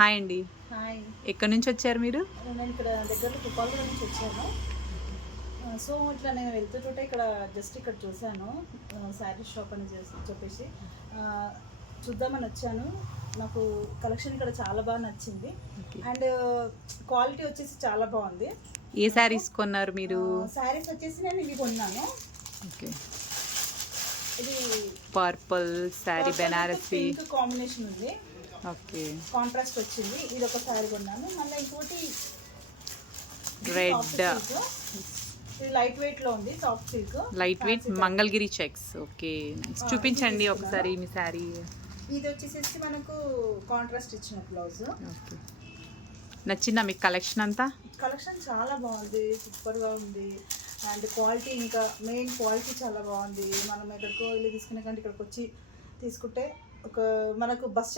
Hi అండి. Hi. ఎక్కడి నుంచి వచ్చారు మీరు? నేను ఇక్కడ దగ్గరలో కుప్పాలగూడ నుంచి వచ్చాను. సో ఇట్లా నేను వెళ్తుంటే ఇక్కడ జస్ట్ ఇక్కడ చూశాను శారీ షాప్ అని చెప్పేసి చూద్దామని వచ్చాను. నాకు కలెక్షన్ ఇక్కడ చాలా బాగా నచ్చింది అండ్ క్వాలిటీ వచ్చేసి చాలా బాగుంది. ఏ శారీస్ కొన్నారు మీరు? శారీస్ వచ్చేసి నేను ఇవి కొన్నాను. ఓకే, ఇది purple sari, Banarasi pink combination ఉంది. ఓకే, కాంట్రాస్ట్ వచ్చింది. ఇది ఒక శారీ కొన్నాను. మళ్ళీ ఇంకోటి రెడ్, ఇది లైట్ వెయిట్ లో ఉంది. Soft silk, light weight Mangalagiri checks. Okay, చూపించండి ఒకసారి మీ శారీ. ఇది వచ్చేసి మనకు కాంట్రాస్ట్ ఇచ్చిన బ్లౌజ్. ఓకే, నచ్చిందా మీకు కలెక్షన్ అంతా? కలెక్షన్ చాలా బాగుంది, సూపర్గా ఉంది అండ్ క్వాలిటీ, ఇంకా మెయిన్ క్వాలిటీ చాలా బాగుంది. మనం ఎక్కడికో వెళ్ళి తీసుకునే కంటే ఇక్కడికి వచ్చి తీసుకుంటే ఒక మనకు బస్